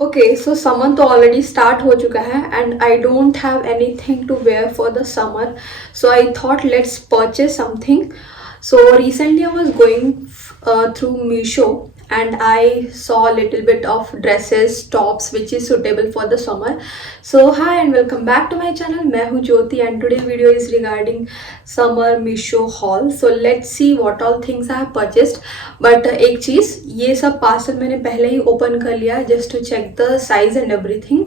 Okay so summer तो already start हो चुका है and I don't have anything to wear for the summer, so I thought let's purchase something. So recently I was going through Meesho and I saw a little bit of dresses, tops which is suitable for the summer. So hi and welcome back to my channel. मैं हूँ ज्योति and today video is regarding summer Meesho haul. So let's see what all things I have purchased. But एक चीज़, ये सब parcel मैंने पहले ही open कर लिया है just to check the size and everything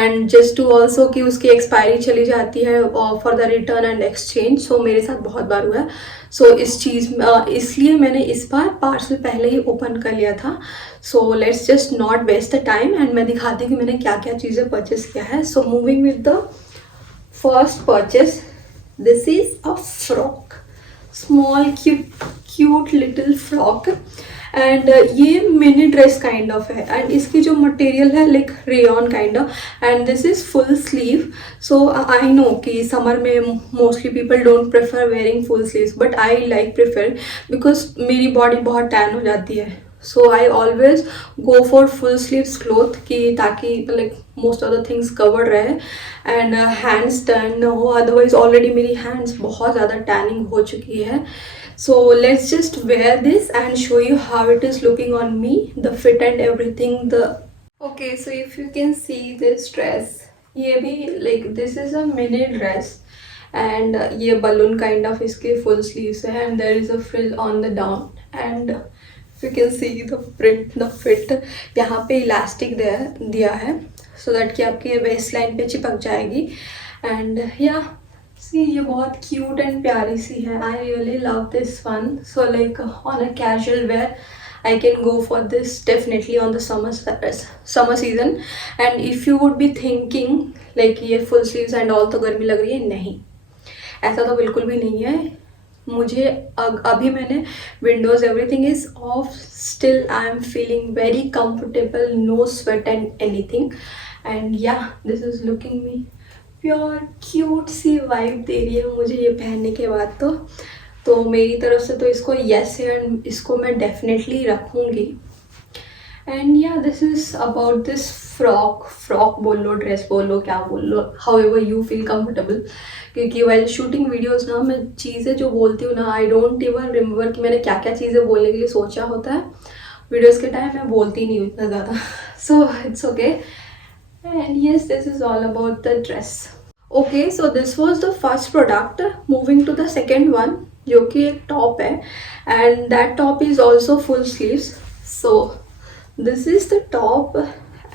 and just to also कि उसकी एक्सपायरी चली जाती है for the return and exchange. So मेरे साथ बहुत बार हुआ है. सो इसलिए मैंने इस बार पार्सल पहले ही ओपन कर लिया था. So let's just not waste the time and मैं दिखाती हूँ कि मैंने क्या क्या चीज़ें परचेस किया है. So moving with the first purchase, this is a frock, small cute little frock and ये मिनी ड्रेस काइंड ऑफ है एंड इसकी जो मटेरियल है like rayon kind of and this is full sleeve. So I know कि summer में mostly people don't prefer wearing full sleeves but I like prefer because मेरी body बहुत tan हो जाती है. So I always go for full sleeves cloth कि ताकि like most of the things covered रहे एंड हैंड्स टर्न हो, otherwise already मेरी हैंड्स बहुत ज़्यादा टैनिंग हो चुकी है. So let's just wear this and show you how it is looking on me, the fit and everything. Okay, so if you can see this dress, ये भी like this is a mini dress and ये balloon kind of इसके full sleeves है and there is a frill on the down and if you can see the print, the fit, यहाँ पे elastic दिया है so that कि आपके waist line पे चिपक जाएगी and yeah. सी ये बहुत क्यूट एंड प्यारी सी है. I really love this one. So like on a casual wear I can go for this definitely on the summer season. And if you would be thinking like ये full sleeves and all तो गर्मी लग रही है, नहीं, ऐसा तो बिल्कुल भी नहीं है. मुझे अभी मैंने windows everything is off, still I am feeling very comfortable, no sweat and anything and yeah this is looking me pure cutesy vibe दे रही है मुझे ये पहनने के बाद. तो मेरी तरफ से तो इसको येस है एंड इसको मैं डेफिनेटली रखूँगी. And yeah this is about this frock बोल लो, ड्रेस बोल लो, क्या बोल लो, however you feel comfortable. क्योंकि वाइल शूटिंग वीडियोज़ ना मैं चीज़ें जो बोलती हूँ ना, आई डोंट इवन रिमेंबर कि मैंने क्या क्या चीज़ें बोलने के लिए सोचा होता है. वीडियोज़ के टाइम मैं बोलती नहीं हूँ इतना ज़्यादा. So it's okay. And yes, this is all about the dress. Okay, so this was the first product. Moving to the second one, जो कि एक top है and that top is also full sleeves. So this is the top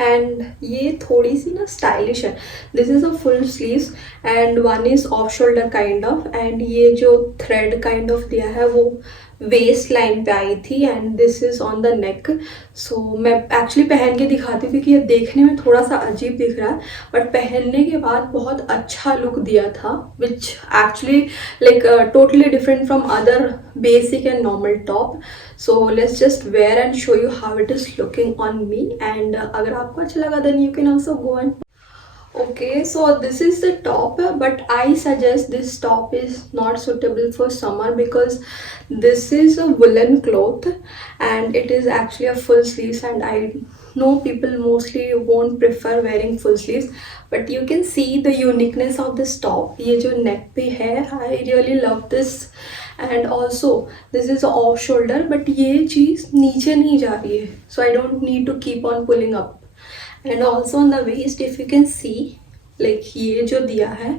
and ये थोड़ी सी ना stylish है. This is a full sleeves and one is off shoulder kind of and ये जो thread kind of दिया है वो वेस्ट लाइन पे आई थी and this is on the neck. So मैं एक्चुअली पहन के दिखाती हूँ क्योंकि ये देखने में थोड़ा सा अजीब दिख रहा है बट पहनने के बाद बहुत अच्छा लुक दिया था which actually like totally different from other basic and normal top. So let's just wear and show you how it is looking on me and अगर आपको अच्छा लगा then you can also go and. Okay, so this is the top, but I suggest this top is not suitable for summer because this is a woolen cloth and it is actually a full sleeves and I know people mostly won't prefer wearing full sleeves, but you can see the uniqueness of this top. ये जो neck पे है, I really love this and also this is off shoulder but ये चीज़ नीचे नहीं जा रही है so I don't need to keep on pulling up. And also on the waist if you can see like ये जो दिया है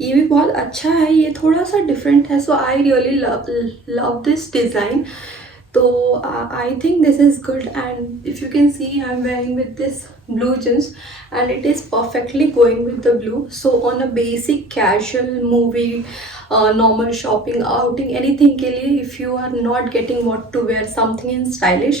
ये भी बहुत अच्छा है, ये थोड़ा सा डिफरेंट है. So I really love this design. तो I think this is good and if you can see I am wearing with this blue jeans and it is perfectly going with the blue. So on a basic casual movie, normal shopping, outing, anything के लिए if you are not getting what to wear, something in stylish,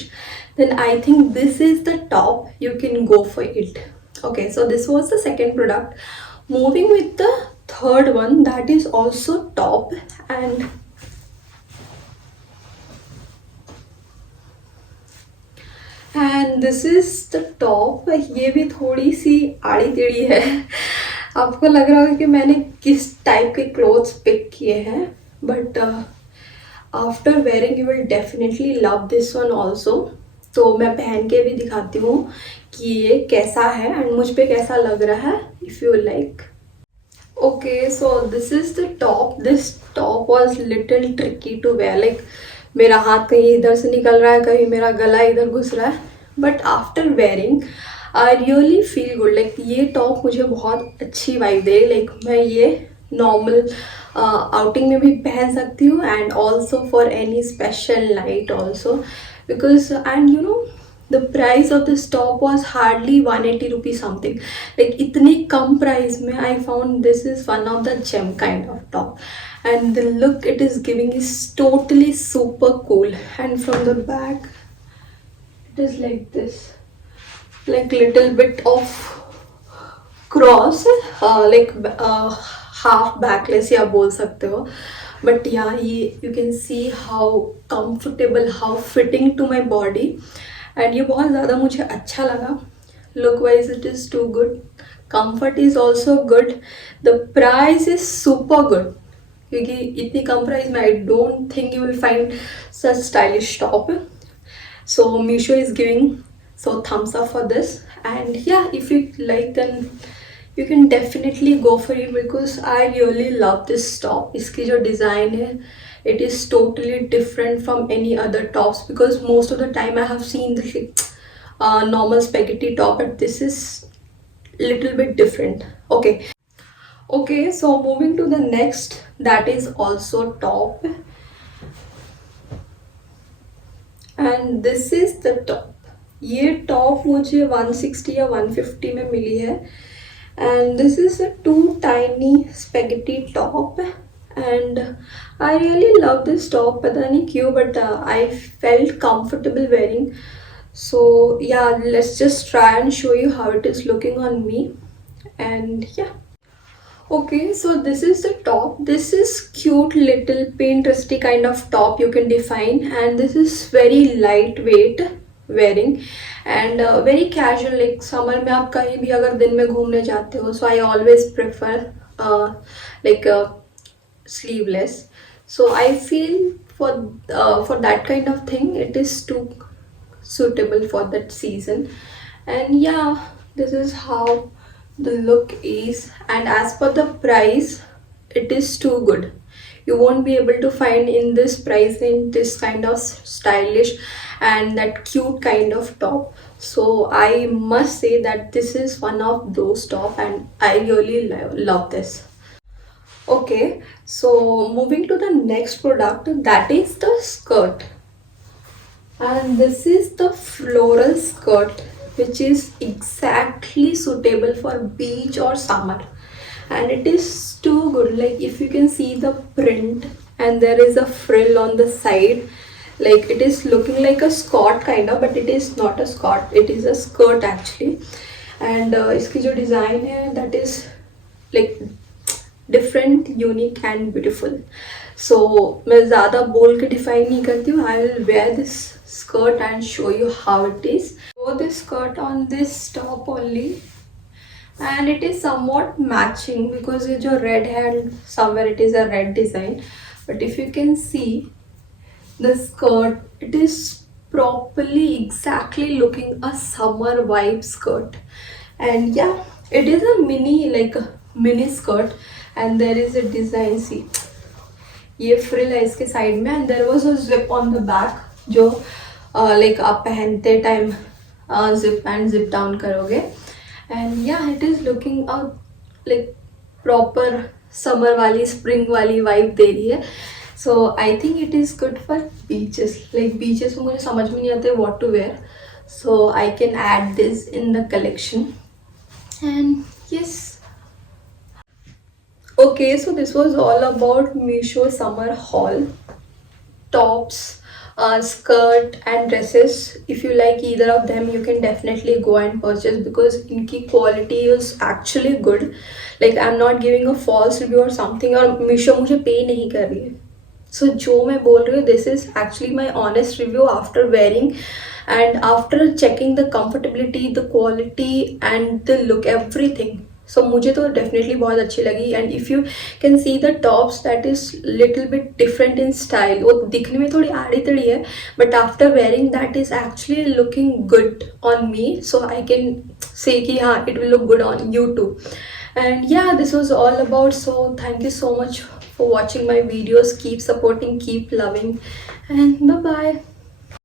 then I think this is the top you can go for it. Okay, so this was the second product. Moving with the third one, that is also top and this is the top. ये भी थोड़ी सी आड़ी टेढ़ी है. आपको लग रहा होगा कि मैंने किस टाइप के क्लोथ्स पिक किए हैं but after wearing you will definitely love this one also. तो मैं पहन के भी दिखाती हूँ कि ये कैसा है एंड मुझ पे कैसा लग रहा है, if you like. Okay, so this is the top. This top was little tricky to wear. Like मेरा हाथ कहीं इधर से निकल रहा है, कहीं मेरा गला इधर घुस रहा है. But after wearing, I really feel good. Like ये टॉप मुझे बहुत अच्छी वाइब दे. Like मैं ये नॉर्मल आउटिंग में भी पहन सकती हूँ and also for any special night also, because and you know the price of this top was hardly 180 rupees something. Like इतने कम price में I found this is one of the gem kind of top, and the look it is giving is totally super cool. And from the back it is like this, like little bit of cross, like half backless या बोल सकते हो. But yeah, you can see how comfortable, how fitting to my body. And ये बहुत ज़्यादा मुझे अच्छा लगा. Look wise it is too good, comfort is also good, the price is super good, क्योंकि इतनी कम प्राइस में I don't think you will find such stylish top. So Meesho is giving so thumbs up for this. And yeah if you like then you can definitely go for it, because I really love this top. इसकी जो design है it is totally different from any other tops, because most of the time I have seen the normal spaghetti top, but this is little bit different. Okay, so moving to the next, that is also top, and this is the top. ये top मुझे 160 या 150 में मिली है. And this is a too tiny spaghetti top, and I really love this top. पता नहीं क्यों, but I felt comfortable wearing. So yeah, let's just try and show you how it is looking on me. And yeah, okay, so this is the top. This is cute little Pinteresty kind of top you can define, and this is very lightweight wearing and very casual. Like summer में आप कहीं भी अगर दिन में घूमने जाते हो, so I always prefer like sleeveless. So I feel for that kind of thing it is too suitable for that season. And yeah, this is how the look is, and as per the price it is too good. You won't be able to find in this price in this kind of stylish and that cute kind of top. So I must say that this is one of those top, and I really love this. Okay, so moving to the next product, that is the skirt, and this is the floral skirt, which is exactly suitable for beach or summer, and it is too good. Like if you can see the print, and there is a frill on the side, like it is looking like a skirt kind of, but it is not a skirt, it is a skirt actually. And इसकी जो design है that is like different, unique and beautiful. So मैं ज़्यादा बोल के define नहीं करती हूँ. I will wear this skirt and show you how it is. So this skirt on this top only, and it is somewhat matching because ये जो red है, somewhere it is a red design. But if you can see the skirt, it is properly exactly looking a summer vibe skirt. And yeah, it is a mini skirt, and there is a design. See, ये frill है इसके side में, and there was a zip on the back जो like आप पहनते time zip and zip down करोगे. And yeah, it is looking a like proper summer वाली spring वाली vibe दे रही है. So I think it is good for beaches. Like beaches में मुझे समझ में नहीं आते what to wear, so I can add this in the collection. And yes, okay, so this was all about Meesho summer haul. Tops, skirt and dresses. If you like either of them, you can definitely go and purchase, because इनकी quality is actually good. Like I'm not giving a false review or something, और Meesho मुझे pay नहीं कर रही है. So जो मैं बोल रही हूँ, this is actually my honest review after wearing and after checking the comfortability, the quality and the look, everything. सो मुझे तो डेफिनेटली बहुत अच्छी लगी. And if you can see the tops that is little bit different in style. वो दिखने में थोड़ी आड़ी तड़ी है, but after wearing that is actually looking good on me. So I can say कि हाँ, it will look good on you too. And yeah, this was all about. So thank you so much for watching my videos. Keep supporting, keep loving, and bye bye.